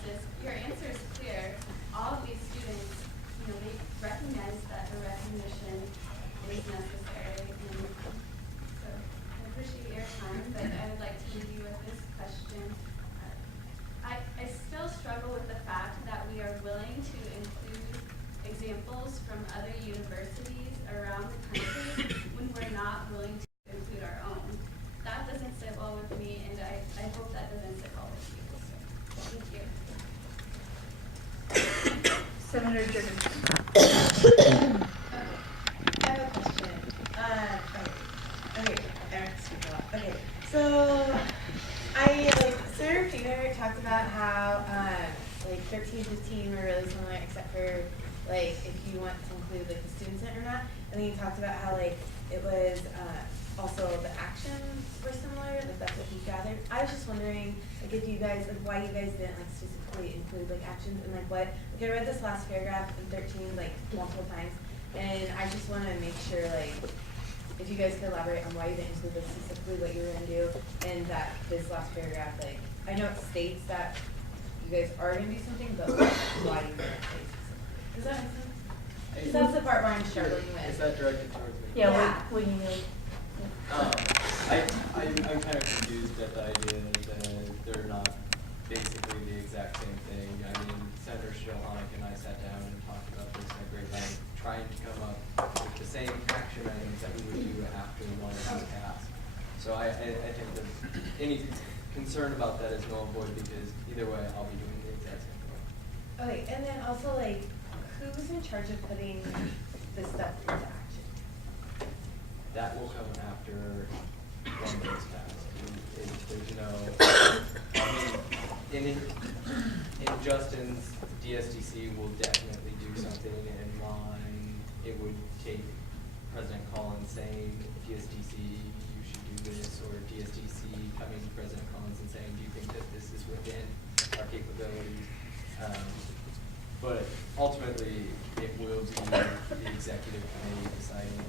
Justice, your answer is clear. All of these students, they recognize that a recognition is necessary. And so I appreciate your time, but I would like to leave you with this question. I still struggle with the fact that we are willing to include examples from other universities around the country when we're not willing to include our own. That doesn't sit well with me, and I hope that doesn't sit well with you. So, thank you. Senator Jurgensen. I have a question. Okay, Eric, speak a lot. Okay, so Senator Peter talked about how 13, 15 were really similar, except for if you want to include the student center or not. And then he talked about how it was also the actions were similar, that's what he gathered. I was just wondering if you guys why you guys didn't specifically include actions and what I read this last paragraph in 13 multiple times, and I just want to make sure if you guys could elaborate on why you didn't include specifically what you were going to do, and that this last paragraph, I know it states that you guys are going to do something, but why you didn't say specifically. Does that make sense? Because that's the part where I'm struggling with. Is that directed towards me? Yeah. When you I'm kind of confused at the idea that they're not basically the exact same thing. I mean, Senator Shilhonick and I sat down and talked about this at great length, trying to come up with the same action items that we would do after one was passed. So I think that any concern about that is null and void, because either way, I'll be doing the exact same thing. Okay, and then also who's in charge of putting this stuff into action? That will come after one goes passed. There's no, in Justin's, DSTC will definitely do something in line. It would take President Collins saying, DSTC, you should do this, or DSTC coming to President Collins and saying, do you think that this is within our capabilities? But ultimately, it will be the executive committee deciding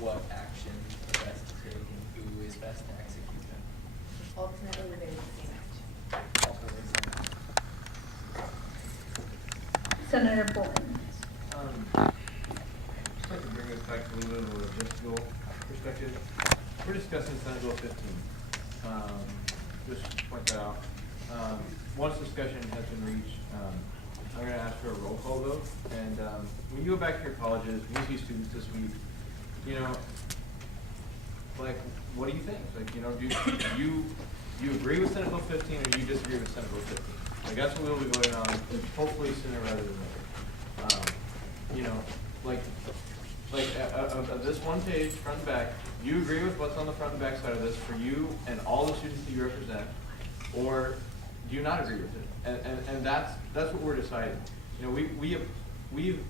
what action is best to take and who is best to execute them. Ultimately, we're going to do the same action. Ultimately, the same action. Senator Bolton. I'd like to bring us back to a little bit of a logistical perspective. We're discussing Senate Bill 15. Just to point that out. Once discussion has been reached, I'm going to ask for a roll call vote. And when you go back to your colleges, meet these students this week, what do you think? Do you agree with Senate Bill 15, or do you disagree with Senate Bill 15? That's what we'll be voting on, hopefully sooner rather than later. Of this one page, front and back, do you agree with what's on the front and back side of this for you and all the students that you represent, or do you not agree with it? And that's what we're deciding. We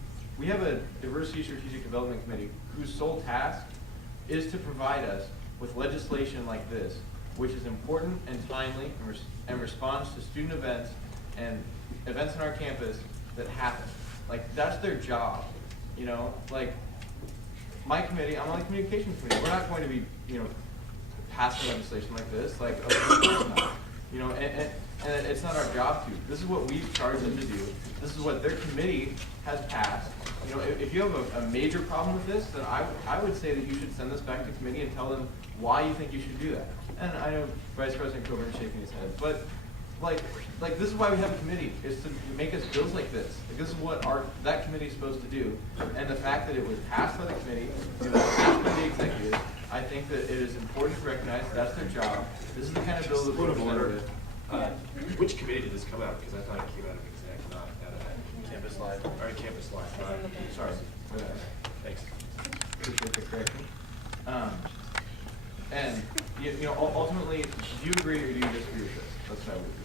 have a diversity strategic development committee whose sole task is to provide us with legislation like this, which is important and timely and responds to student events and events on our campus that happen. That's their job. My committee, I'm on the communications committee. We're not going to be, passing legislation like this. Of course not. And it's not our job to. This is what we've charged them to do. This is what their committee has passed. If you have a major problem with this, then I would say that you should send this back to committee and tell them why you think you should do that. And I know Vice President Coburn is shaking his head, but this is why we have a committee, is to make us bills like this. This is what that committee is supposed to do. And the fact that it was passed by the committee, it was passed by the executive, I think that it is important to recognize that's their job. This is the kind of bill that we're going to Which committee did this come out of? Because I thought it came out of exec, not out of campus life. Or campus life. Sorry. Thanks. Appreciate the correction. And ultimately, do you agree or do you disagree with this? That's how we do it.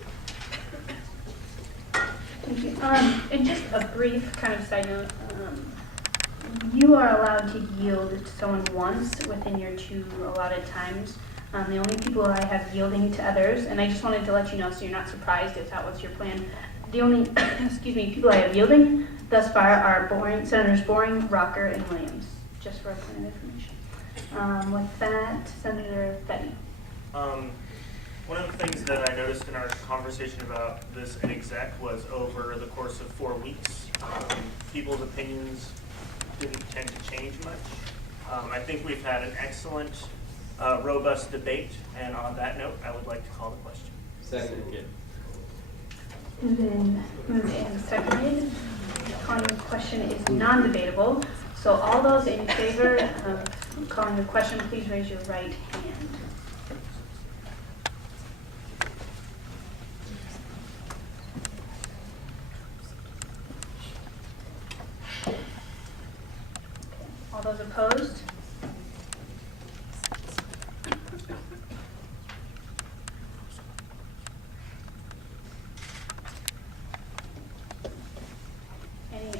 Thank you. And just a brief kind of side note. You are allowed to yield to someone once within your 2 allotted times. The only people I have yielding to others, and I just wanted to let you know so you're not surprised if that was your plan. The only, people I have yielding thus far are Senators Boring, Rocker, and Williams, just for a point of information. With that, Senator Fetty. One of the things that I noticed in our conversation about this in exec was over the course of 4 weeks, people's opinions didn't tend to change much. I think we've had an excellent, robust debate, and on that note, I would like to call the question. Second. And then moved and seconded. Calling the question is non-debatable. So all those in favor of calling the question, please raise your right hand. All those opposed?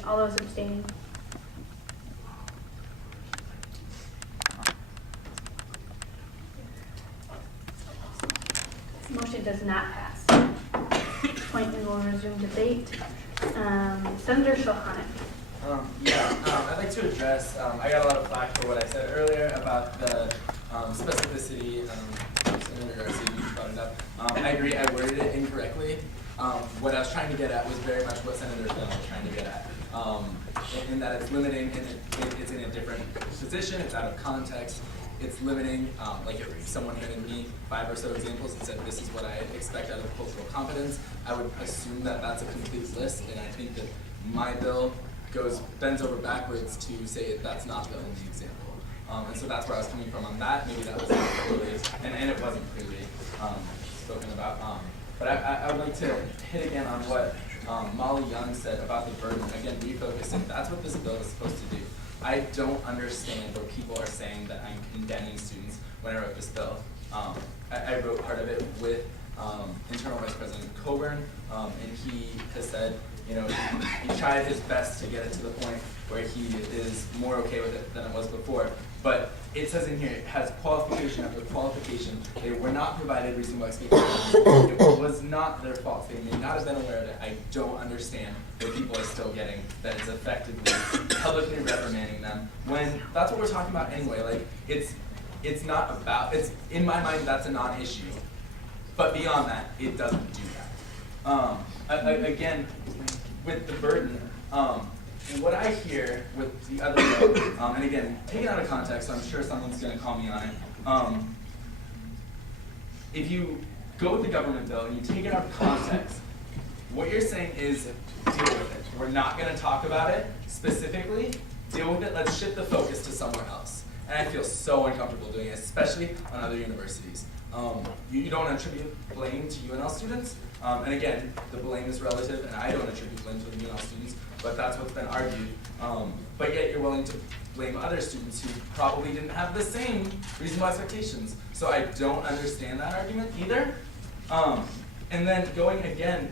All those abstaining? Motion does not pass. At this point, we will resume debate. Senator Shulhanic. I'd like to address, I got a lot of flack for what I said earlier about the specificity, Senator Garcia, you brought it up. I agree, I worded it incorrectly. What I was trying to get at was very much what Senator Stone was trying to get at. In that it's limiting, and it's in a different position, it's out of context, it's limiting, like if someone handed me 5 or so examples and said this is what I expect out of cultural competence, I would assume that that's a complete list, and I think that my bill bends over backwards to say that's not the only example. And so that's where I was coming from on that. Maybe that was not clearly, and it wasn't clearly spoken about. But I would like to hit again on what Molly Young said about the burden. Again, refocusing. That's what this bill is supposed to do. I don't understand where people are saying that I'm condemning students when I wrote this bill. I wrote part of it with Internal Vice President Coburn, and he has said, you know, he tried his best to get it to the point where he is more okay with it than it was before. But it says in here, it has qualification after qualification. They were not provided reasonable explanations. It was not their fault. They may not have been aware of it. I don't understand what people are still getting, that it's effectively publicly reprimanding them, when that's what we're talking about anyway. Like, it's not about, it's, in my mind, that's a non-issue. But beyond that, it doesn't do that. Again, with the burden, what I hear with the other bill, and again, taken out of context, so I'm sure someone's going to call me on it. If you go with the government bill and you take it out of context, what you're saying is deal with it. We're not going to talk about it specifically. Deal with it. Let's shift the focus to somewhere else. And I feel so uncomfortable doing it, especially on other universities. You don't attribute blame to UNL students. And again, the blame is relative, and I don't attribute blame to the UNL students, but that's what's been argued. But yet you're willing to blame other students who probably didn't have the same reasonable expectations. So I don't understand that argument either. And then going again,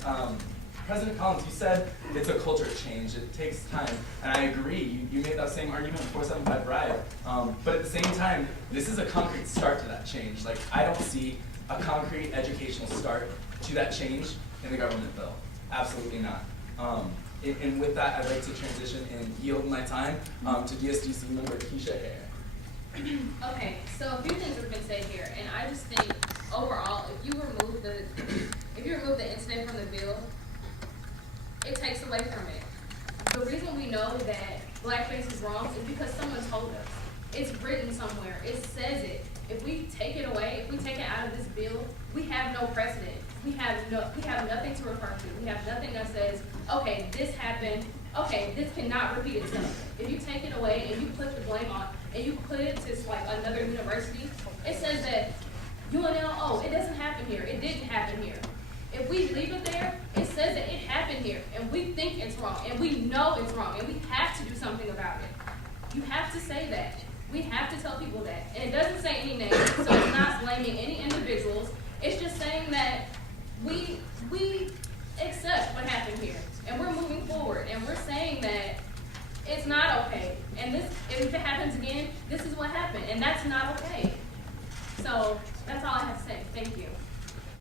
President Collins, you said it's a culture change, it takes time, and I agree, you made that same argument in 475 Bribe, but at the same time, this is a concrete start to that change. Like, I don't see a concrete educational start to that change in the government bill, absolutely not. And with that, I'd like to transition and yield my time to DSDC member Keisha Hare. Okay, so a few things have been said here, and I just think overall, if you remove the incident from the bill, it takes away from it. The reason we know that blackface is wrong is because someone told us. It's written somewhere. It says it. If we take it away, if we take it out of this bill, we have no precedent. We have nothing to refer to. We have nothing that says, okay, this happened. Okay, this cannot repeat itself. If you take it away and you put the blame on, and you put it to like another university, it says that UNL, oh, it doesn't happen here. It didn't happen here. If we leave it there, it says that it happened here, and we think it's wrong, and we know it's wrong, and we have to do something about it. You have to say that. We have to tell people that. And it doesn't say any names, so it's not blaming any individuals. It's just